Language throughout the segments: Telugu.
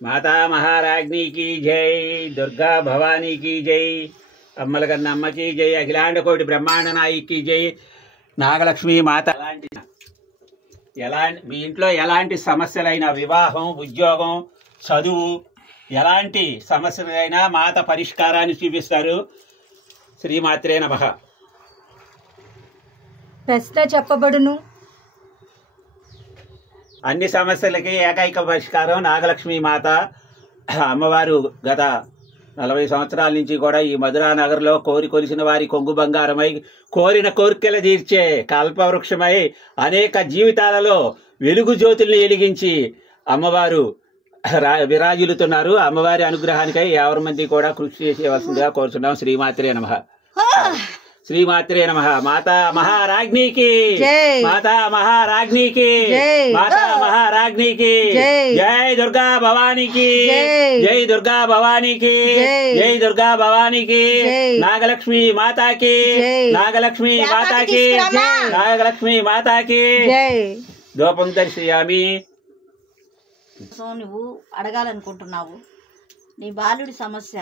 माता महाराज्ञी की जय, दुर्गा भवानी की जय, अम्मलगन्नम्म की जय, अखिलांड कोटि ब्रह्मांड नायक की जय, నాగలక్ష్మి మాత. మీ ఇంట్లో ఎలాంటి సమస్యలైనా, వివాహం, ఉద్యోగం, చదువు, ఎలాంటి సమస్యలైనా మాత పరిష్కారాన్ని చూపిస్తారు. శ్రీమాత్రే నమః. ప్రశ్న చెప్పబడును. అన్ని సమస్యలకి ఏకైక పరిష్కారం నాగలక్ష్మి మాత. అమ్మవారు గత 40 సంవత్సరాల నుంచి కూడా ఈ మధురా నగర్లో కోరి కొలిసిన వారి కొంగు బంగారమై, కోరిన కోరికలు తీర్చే కల్పవృక్షమై, అనేక జీవితాలలో వెలుగు జ్యోతుల్ని వెలిగించి అమ్మవారు విరాజిల్లుతున్నారు. అమ్మవారి అనుగ్రహానికై 50 మంది కూడా కృషి చేసేవలసిందిగా కోరుతున్నాం. శ్రీమాత్రే నమః. శ్రీమాత్రే నమః. మాతా మహారాజ్ఞీకి, మాతా మహారాజ్ఞీకి, మాతా మహారాజ్ఞీకి జై. దుర్గా భవానీకి జై, దుర్గా భవానీకి జై, దుర్గా భవానీకి. నాగలక్ష్మి మాతాకి, నాగలక్ష్మి మాతాకి, నాగలక్ష్మి మాతాకి. దూపం దర్శయామి. నువ్వు అడగాలనుకుంటున్నావు, నీ బాలుడి సమస్య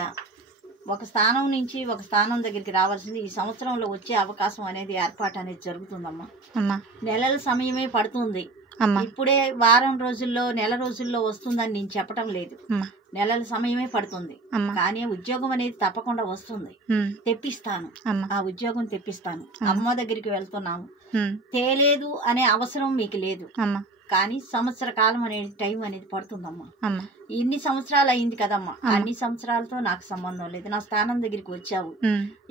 ఒక స్థానం నుంచి ఒక స్థానం దగ్గరికి రావాల్సింది ఈ సంవత్సరంలో వచ్చే అవకాశం అనేది ఏర్పాటు అనేది జరుగుతుందమ్మా. నెలల సమయమే పడుతుంది. ఇప్పుడే వారం రోజుల్లో, నెల రోజుల్లో వస్తుందని నేను చెప్పటం లేదు. నెలల సమయమే పడుతుంది. కానీ ఉద్యోగం అనేది తప్పకుండా వస్తుంది. తెప్పిస్తాను, ఆ ఉద్యోగం తెప్పిస్తాను. అమ్మ దగ్గరికి వెళ్తున్నాము. తేలేదు అనే అవసరం మీకు లేదు. కానీ సంవత్సర కాలం అనేది టైం అనేది పడుతుందమ్మా. ఇన్ని సంవత్సరాలు అయింది కదమ్మా, అన్ని సంవత్సరాలతో నాకు సంబంధం లేదు. నా స్థానం దగ్గరికి వచ్చావు,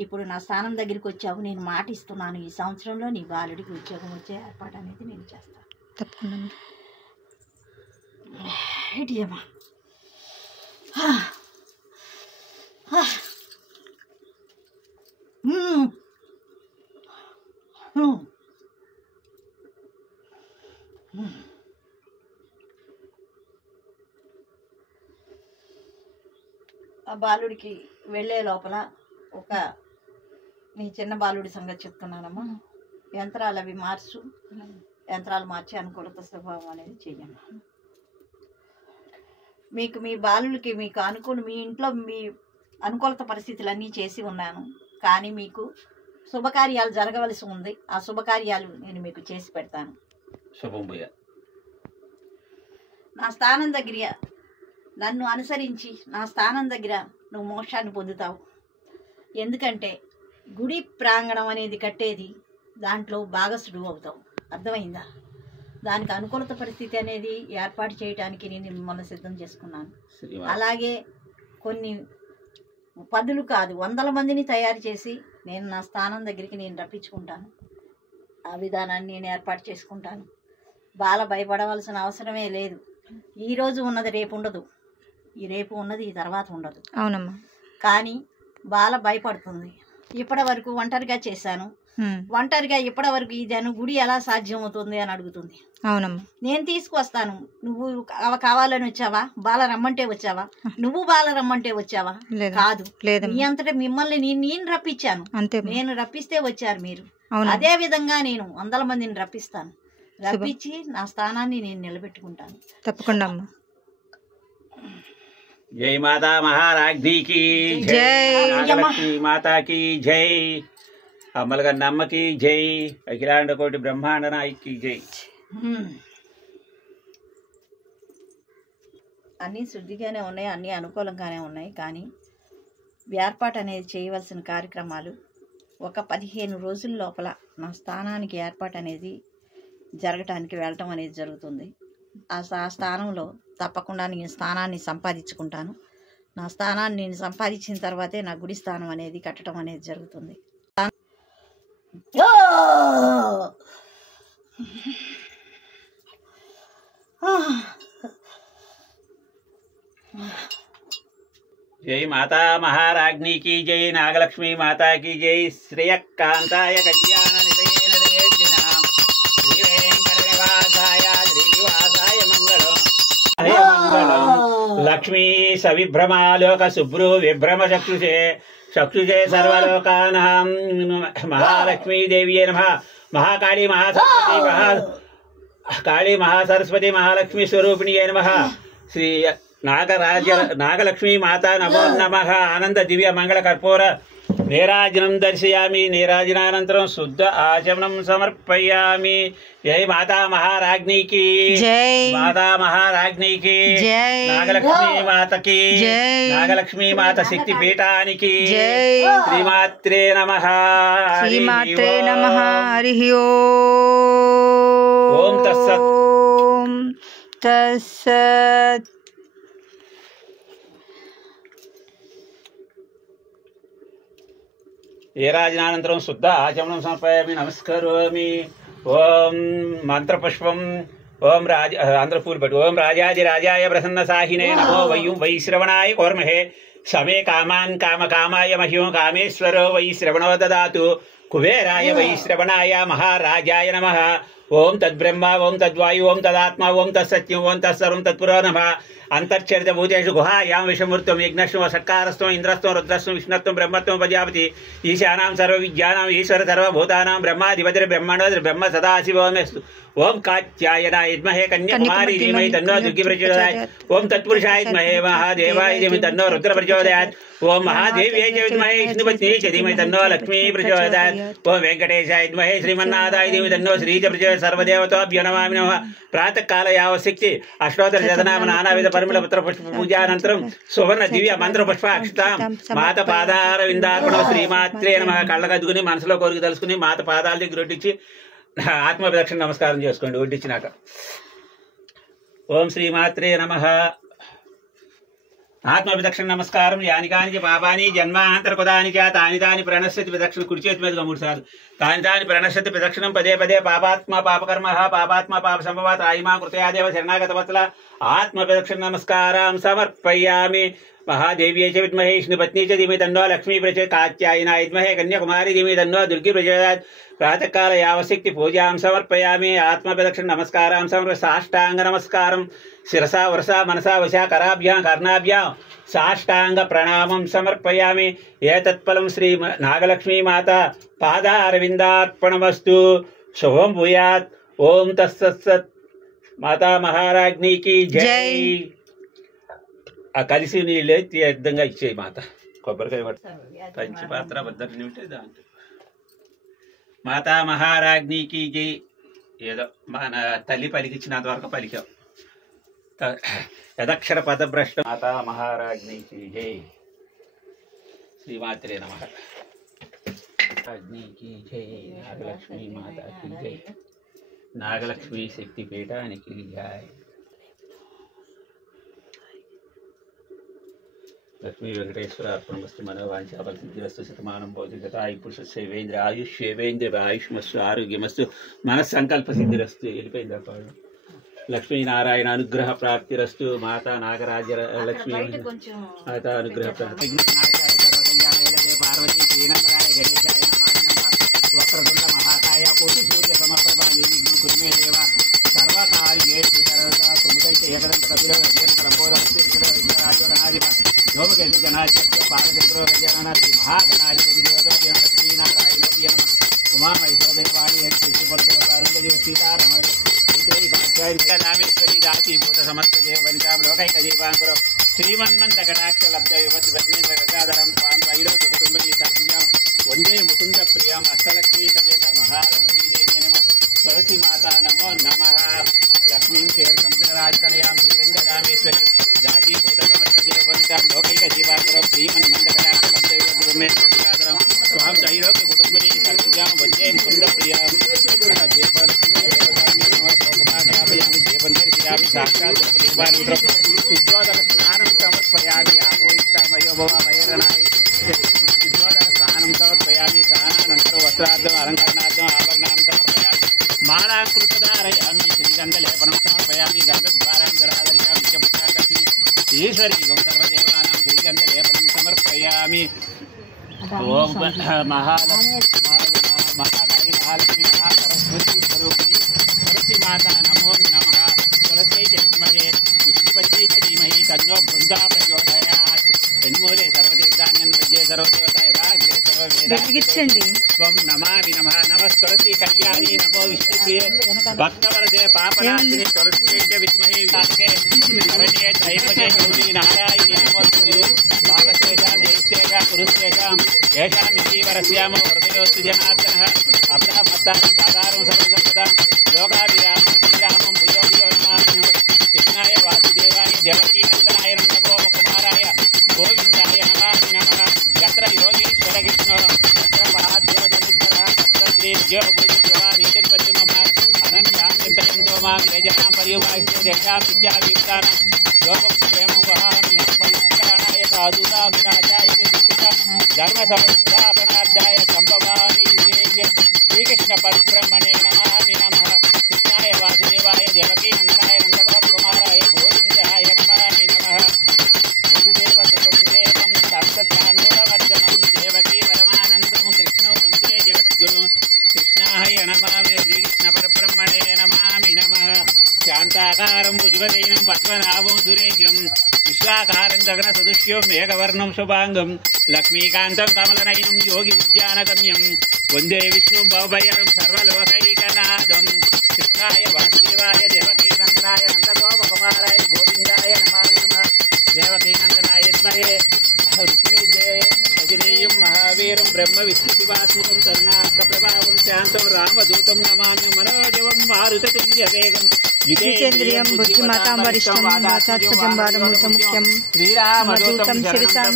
ఇప్పుడు నా స్థానం దగ్గరికి వచ్చావు. నేను మాట ఇస్తున్నాను, ఈ సంవత్సరంలో నీ బాలుడికి ఉద్యోగం వచ్చే ఏర్పాటు అనేది నేను చేస్తాను. తప్పకుండా. ఆ బాలుడికి వెళ్ళే లోపల ఒక నీ చిన్న బాలుడి సంగతి చెప్తున్నానమ్మా. యంత్రాలు అవి మార్చు, యంత్రాలు మార్చి అనుకూలత స్వభావం అనేది చెయ్యమ్మా. మీకు మీ బాలుడికి మీకు మీ ఇంట్లో మీ అనుకూలత పరిస్థితులన్నీ చేసి ఉన్నాను. కానీ మీకు శుభకార్యాలు జరగవలసి ఉంది. ఆ శుభకార్యాలు నేను మీకు చేసి పెడతాను. నా స్థానం దగ్గర నన్ను అనుసరించి నా స్థానం దగ్గర నువ్వు మోక్షాన్ని పొందుతావు. ఎందుకంటే గుడి ప్రాంగణం అనేది కట్టేది, దాంట్లో భాగస్సుడు అవుతావు. అర్థమైందా? దానికి అనుకూలత పరిస్థితి అనేది ఏర్పాటు చేయడానికి నేను మిమ్మల్ని సిద్ధం చేసుకున్నాను. అలాగే కొన్ని 10 కాదు 100 మందిని తయారు చేసి నేను నా స్థానం దగ్గరికి నేను రప్పించుకుంటాను. ఆ విధానాన్ని నేను ఏర్పాటు చేసుకుంటాను. బాల భయపడవలసిన అవసరమే లేదు. ఈరోజు ఉన్నది రేపు ఉండదు, ఈ రేపు ఉన్నది ఈ తర్వాత ఉండదు. అవునమ్మా. కానీ బాల భయపడుతుంది. ఇప్పటి వరకు ఒంటరిగా చేశాను, ఒంటరిగా ఇప్పటి వరకు ఇదాను, గుడి ఎలా సాధ్యం అవుతుంది అని అడుగుతుంది. అవునమ్మా. నేను తీసుకొస్తాను. నువ్వు కావాలని వచ్చావా? బాల రమ్మంటే వచ్చావా? నువ్వు బాల రమ్మంటే వచ్చావా? కాదు, మీ అంతటా మిమ్మల్ని నేను రప్పించాను. నేను రప్పిస్తే వచ్చారు మీరు. అదే విధంగా నేను 100 మందిని రప్పిస్తాను. రప్పించి నా స్థానాన్ని నేను నిలబెట్టుకుంటాను. తప్పకుండా అమ్మా. జై మాతా మహారాజ్ఞీకి జై, నాగలక్ష్మి మాతాకి జై, అమ్మలగన్నమ్మకి జై, అఖిలాండ కోటి బ్రహ్మాండ నాయకి జై. అన్నీ శుద్ధిగానే ఉన్నాయి, అన్నీ అనుకూలంగానే ఉన్నాయి. కానీ ఏర్పాటు అనేది చేయవలసిన కార్యక్రమాలు ఒక 15 రోజుల లోపల నా స్థానానికి ఏర్పాటు అనేది జరగటానికి వెళ్ళటం అనేది జరుగుతుంది. ఆ స్థానంలో తప్పకుండా నేను స్థానాన్ని సంపాదించుకుంటాను. నా స్థానాన్ని నేను సంపాదించిన తర్వాతే నా గుడి స్థానం అనేది కట్టడం అనేది జరుగుతుంది. జై మాతా మహారాజ్ఞీకి జై, నాగలక్ష్మి మాతాకి జై. శ్రేయకాంతాయ కళ్యాణ నిలయేన దయేర్జునాం, శ్రీ వెంకట నివాసాయ శ్రీనివాసాయ మంగళం. లక్ష్మీ సవిభ్రమాలోక శుభ్రు విభ్రమ చక్షుషే, చక్షుషే సర్వలోకానాం మహాలక్ష్మీ దేవ్యే నమః. महाकाली महासरस्वती काली महासरस्वती महालक्ष्मी स्वरूपिणी नमः। श्री नागलक्ष्मी माता नमो नमः। आनंद दिव्य मंगल कर्पूर नीराजनं दर्शयामि। नीराजनानन्तरं शुद्ध आचमनं समर्पयामि। जय माता महाराज्ञी की जय। माता महाराज्ञी की जय। नागलक्ष्मी माता की जय। नागलक्ष्मी माता शक्ति पीठानिकी जय। श्रीमात्रे नमः। श्रीमात्रे नमः। हरिः ओम तत्सत्। ओम तत्सत्। नीराजनानन्तरं शुद्ध आचमनं समर्पयामि। नमस्करोमि। ओम मंत्रपुष्पम ओम राज आंध्रपूर्वट ओम राजाधिराजाय प्रसन्नसाहिने नमो वैश्रवणाय कौर्महे समे कामान् कामकामाय मह्यो कामेश्वरो वैश्रवणो ददातु कुबेराय वैश्रवणाय महाराजाय नमः। ओम तद्ब्रह्मा ओम तद्वायु ओम तदात्मा ओम तत्सत्यम ओम तत्सर्वं तत्पुरो नमः। अंतर्चरित भूतेषु गुहायां विषमूर्त्वं यज्ञस्त्वं षट्कारस्त्वं इंद्रस्त्वं रुद्रस्त्वं विष्णुत्वं ब्रह्मत्वं प्रजापति ईशानां सर्वविद्यानां ईश्वर सर्वभूतानां ब्रह्माधिपतिर्ब्रह्मणोर्ब्रह्म सदाशिवोऽस्तु। ओम कात्यायनाय विद्महे कन्याकुमारी धीमहि तन्नो दुर्गी प्रचोदयात्। ओम तत्पुरुषाय विद्महे महादेवाय धीमहि तन्नो रुद्र प्रचोदयात्। ओम महादेव्यै च विद्महे विष्णुपत्न्यै च धीमहि तन्नो लक्ष्मी प्रचोदयात्। ओम वेंकटेशाय विद्महे श्रीमन्नाथाय धीमहि तन्नो श्री च प्रचोदयात्। सर्वदेवताभ्यो नमामि नमः। प्रातः काल यावशक्ति अष्टोत्तर शतनाम नानाविध परिमल पत्र पुष्प पूजानन्तरं सुवर्ण दिव्य मंत्र पुष्प अक्षतां माత పాదార విందార్పణ శ్రీమాత్రే నమః। కళ్ళకద్దుకుని మనసులో కోరిక తెలుసుకుని మాత పాదాల దగ్గర ఒడ్డిచ్చి ఆత్మ ప్రదక్షిణ నమస్కారం చేసుకోండి ఒడ్డిచ్చినాక। ఓం శ్రీమాత్రే నమః। ఆత్మ ప్రదక్షిణ నమస్కారం। యాని కాని పాపాని జన్మాంతరకుదాని చ తాని తాని ప్రణశ్యతి ప్రదక్షిణ కుడి చేతి మీదుగా 3 సార్లు తాని తాని ప్రణశ్యతి ప్రదక్షిణం పదే పదే పాపాత్మ పాపకర్మ పాపాత్మ పాప సంభవాత్ ఆయిమా కృతయాదేవ శరణాగత వత్సల ఆత్మ ప్రదక్షిణ నమస్కారం సమర్పయామి। महादेव्यै च विद्महे विष्णुपत्नी च धीमहि तन्नो लक्ष्मी प्रचोदयात्। कात्यायनाय विद्महे कन्याकुमारी धीमहि तन्नो दुर्गी प्रचोदयात्। प्रातःकाल यावशक्ति पूजां समर्पयामि। आत्मप्रदक्षिण नमस्कारां समर्पयामि। साष्टांग नमस्कारं शिरसा वरसा मनसा वशा कराभ्यां कर्णाभ्यां साष्टांग प्रणामं समर्पयामि। एतत्फलं श्री नागलक्ष्मी माता पादारविन्दार्पणमस्तु। शुभं भूयात्। ओम तत्सत्। माता महाराज्ञी की जय। ఆ కలిసి నీళ్ళే తీర్థంగా ఇచ్చేయి మాత కొబ్బరికాయ పంచి పాత్ర బద్దలు ఉంటే దాంట్లో మాతా మహారాజ్ఞీకి జై। ఏదో మన తల్లి పలికిచ్చినంత వరకు పలికాం యదక్షర పదభ్రష్ట। మాతా మహారాజ్ఞీకి జై। శ్రీమాత్రే నమః। రాజ్ఞీకి జై। నాగలక్ష్మీ మాతాకి జై। నాగలక్ష్మీ శక్తి పీఠానికి జై। लक्ष्मी वेंकटेश्वर अर्पणमस्तु। मनोवांछाफल सिद्धिरस्तु। शतमानं भवति शतायुः पुरुषः सेवेन्द्र आयुष्येवेन्द्र आयुष्मस्तु आरोग्यमस्तु मनस्संकल्प सिद्धिरस्तु। వెళ్ళిపోయిందా పాడు। లక్ష్మీనారాయణ అనుగ్రహ ప్రాప్తిరస్తు। మాతా నాగరాజ లక్ష్మీ మాతా అనుగ్రహ ప్రాప్తి। పార్వతీ శ్రీనందనాయ గణేశాయ నమః। వక్రతుండ మహాకాయ కోటి సూర్య సమప్రభ నిర్విఘ్నం కురు మే దేవ సర్వకార్యేషు సర్వదా సుముఖైక ఏకదంత కపిల గజేంద్ర లంబోదరస్య విఘ్నరాజో గణాధిప యోమకేతు జనాధ్యక్ష పాలచంద్రో గజాననాథి మహాగణాధిపతి దేవత లక్ష్మీనారాయణో నమః। ఉమామహేశ్వరవాణి శిశుపర్దవారుంజలి సీతారమ నామేశ్వరి దాసి భూత సమస్త దేవ వనితాం లోకైక దీపాంకుర శ్రీమన్మంత కటాక్ష లబ్ధ యువతి బ్రహ్మేంద్ర గంగాధరం స్వామి త్రైలోక కుటుంబీ సర్జం వందే ముకుంద ప్రియం అష్టలక్ష్మీ సమేత మహాలక్ష్మీదేవి నమః। తులసి మాతా నమో నమః। లక్ష్మీం క్షేర సముద్రరాజకనయాం శ్రీరంగరామేశ్వరి దాసి భూత సమస్త దేవ వనితాం లోకైక దీపాంకుర శ్రీమన్మంత కటాక్ష లబ్ధ యువతి బ్రహ్మేంద్ర గంగాధరం స్వామి త్రైలోక కుటుంబీ సర్జం వందే ముకుంద ప్రియం దేవలక్ష్మీ साक्षात् शुद्धोदक स्नानं समर्पयामि। आपोहितमयो भव मयरणाय शुद्धोदक स्नानं समर्पयामि। स्नानानन्तरं वस्त्रार्थम् अलङ्करणार्थम् आभरणां समर्पयामि। मालां कृतधारयामि। श्रीगन्धलेपनं समर्पयामि। गन्धद्वारां धराधरिकां नित्यपुत्राकर्षिणि ईश्वरीगं सर्वदेवानां श्रीगन्धलेपनं समर्पयामि। ओम महाकाली महालक्ष्मी महासरस्वती स्वरूपिणी तुलसी माता नमो नमः। तुलसी च विद्महे विष्णुपत्यै च धीमहि तन्नो बृन्दा प्रचोदयात्। तन्मूले सर्वतीर्थान्यन्मध्ये सर्वदेवता यदाग्रे सर्ववेदात् त्वं नमामि नमः। नमः तुलसी कल्याणी नमो विष्णुप्रिये भक्तवरदे पापनाशिने तुलसी च विद्महे विनाशके शरण्ये त्रयंबके गौरी नारायणी नमोस्तुते भावस्तेषां जयस्तेषां पुरुस्तेषां येषां ईश्वरस्यामो हृदयोस्तु जनार्दनः अपरः मत्तारं दातारं सर्वसम्पदां लोकाभिरामं श्रीरामं भूयो भूयो नमामि कृष्णाय वासुदेवाय देवकीनन्दनाय नन्दगोपकुमाराय गोविन्दाय नमामि नमः यत्र योगीश्वर कृष्णो यत्र पाद्योदनुग्रहः तत्र श्रीर्यो भूतिर्भवा नीतिर्पद्मः अनन्यां चिन्तयन्तो मां यजनां पर्युवाहितो तेषां विद्यावियुक्तानां योगक्षेमं वहाम्यहं परित्राणाय साधूनां विनाशाय धर्मसंस्थापनार्थाय सम्भवामि युगे श्रीकृष्णपरब्रह्मणे नमामि नमः कृष्णाय वासुदेवाय देवकीनन्दनाय नन्दगोपकुमाराय गोविन्दाय नमामि नमः वसुदेवसुतं देवं तप्तचाणूरवर्धनं देवकी परमानन्दं कृष्णौ वन्दे जगद्गुरुं कृष्णाय नमामि श्रीकृष्णपरब्रह्मणे नमामि नमः शान्ताकारं भुजगशयनं पद्मनाभं सुरेशं विश्वाकारं गगनसदृश्यं मेघवर्णं शुभाङ्गं लक्ष्मीकान्तं कमलनयनं योगी उद्यानगम्यं वन्दे विष्णुं भवभयं सर्वलोकैकनाथं कृष्णाय वासुदेवाय देवकीनन्दनाय नन्दगोपकुमाराय गोविन्दाय नमामि नमः देवकीनन्दनाय विद्महे रुक्मिणीजनेयं महावीरं ब्रह्म विष्णुशिवात्मकं तन्नाथप्रभावं शान्तं रामदूतं नमामि मनोजवं मारुततुल्यवेगं जितेन्द्रियं बुद्धिमतां वरिष्ठं वाचात्मजं बालमूर्तमुख्यं श्रीरामदूतं शिरसां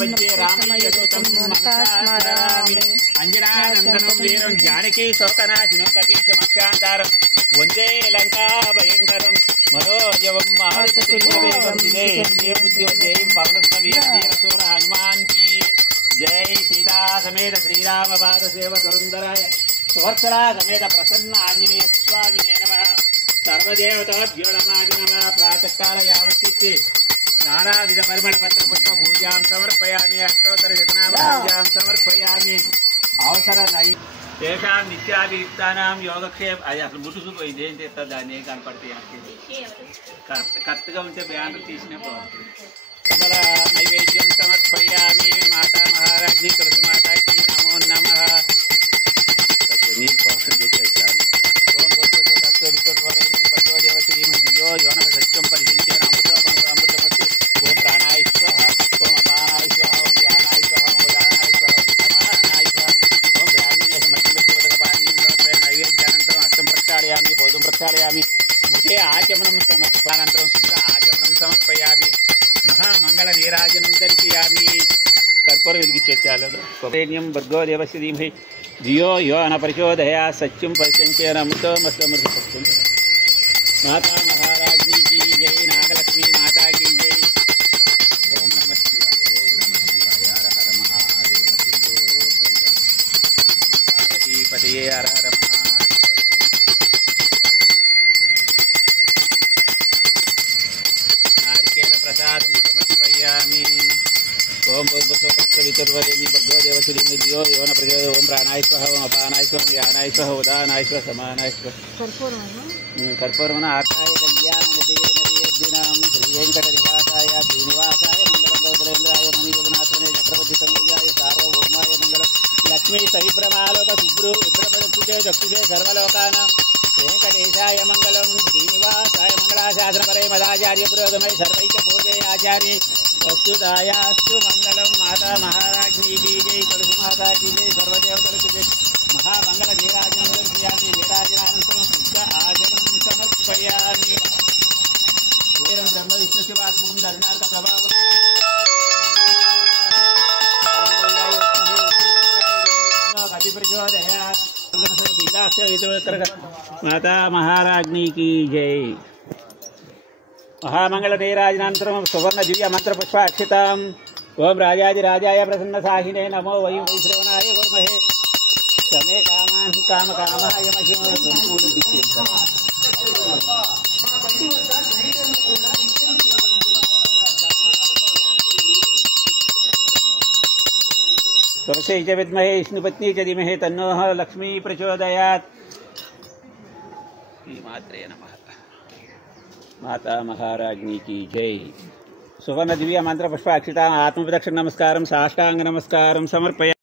रामयदूतं स्मरामि अंजनानन्दनं वीरं जानकी शोकनाशिनं कपीशमक्षान्तारं वन्दे लङ्काभयङ्करं मनोजवं मारुततुल्यवेगं जितेन्द्रियं बुद्धिमतां पवनसुतवीरधीरसूर हनुमान की जय सीता समेत श्रीराम पाद सेव दुरंदराय सुवत्सरा समेत प्रसन्न आंजनेय स्वामी नमः सर्वदेवताभ्यो नमः प्रातःकाल यावत्ति नानाविध परिमलपत्र पुष्प पूजां समर्पयामि अष्टोत्तर शतनाम पूजां समर्पयामि అవసర దేశాం నిత్యాభియుక్తానాం యోగక్షేమ అది అసలు ముట్టుకుపోయింది ఏం చేస్తారు దాన్ని ఏం కనపడతాయి కరెక్ట్గా ఉంటే బ్యాంకు తీసినే బాగుంటుంది కమల నైవేద్యం సమర్పయామి మాతా మహారాజ్ని తులసి మాతాకి నమో నమః నీళ్ళు పోషణ చేసేసాను ఓం బుద్ధ తత్వవిత్వరేణి భగవో దేవశ్రీ ధియో యోన సత్యం పరిశించేన అమృతమస్తు ఓం ప్రాణాయ స్వః ఓం అపానాయ స్వః ఓం వ్యానాయ స్వః ఓం ఉదానాయ స్వః ఓం సమానాయ స్వః ఓం బ్రాహ్మణ్య మధ్యమధ్యపానీయం సమర్పయామి నైవేద్యానంతరం హస్తం ప్రక్షాళయామి పౌదం ప్రక్షాళయామి ముఖే ఆచమనం సమర్పయానంతరం శుద్ధ ఆచమనం సమర్పయామి महामंगल नीराजनं दर्शयामि कर्पूर वेलिगिच्चेत्यालुं भर्गो देवस्य धीमहि धियो यो न प्रचोदयात् सत्यं परिसंचयन् अमृतमृतसत्यं माता महाराज्ञी की जय नागलक्ष्मी माता की जय ओम नमः शिवाय हर हर महादेव पार्वती पतये हर हर महादेव नारिकेल प्रसादं समर्पयामि ओम भूर्भुवस्सुवितुर्वरेण्यं भर्गो देवस्य धियो यो न प्रचोदयात् ओम प्राणाय स्वः ओम अपानाय स्वः ओम व्यानाय स्वः उदानाय स्वः समानाय स्वः कर्पूरमन आर्ताय कल्याणनिधये श्रीवेङ्कटनिवासाय श्रीनिवासाय मङ्गलं गौतरेन्द्राय मणिजगन्नाथने चक्रवर्ति संविजाय सार्वभौमाय मङ्गलं लक्ष्मी सविभ्रमालोक सुब्रु विभ्रपदक्षुते चक्षुषे सर्वलोकानां वेङ्कटेशाय मङ्गलं श्रीनिवासाय मङ्गलाशासनपरे मदाचार्य पुरोगमय सर्वैश्च पूर्वे आचार्ये अस्तुतायास्तु मङ्गलं माता महाराज्ञी की जय तुलसी माता की जय सर्वदेवतल की जय महामंगल नीराजनं दर्शयामि नीराजनानन्तरं शुद्ध आचमनं समर्पयामि वेरं ब्रह्म विष्णु शिवात्मकं दर्शनार्थ प्रभावं माता महाराज्ञी की जय महामंगल नीराजनानन्तरं सुवर्ण दिव्य मंत्र पुष्प अक्षिताम् ओम राजाधिराजाय प्रसन्न साहिने नमो वै श्रवणाय कुर्महे समे कामान् कामकामाय मह्यं तुलसी च विद्महे विष्णुपत्नी च धीमहि तन्नो लक्ष्मी प्रचोदयात् श्रीमात्रे नमः माता महाराज्ञी की जय सुवर्ण दिव्य मंत्र पुष्प अक्षिता आत्मप्रदक्षिण नमस्कारं साष्टांग नमस्कारं समर्पयामि।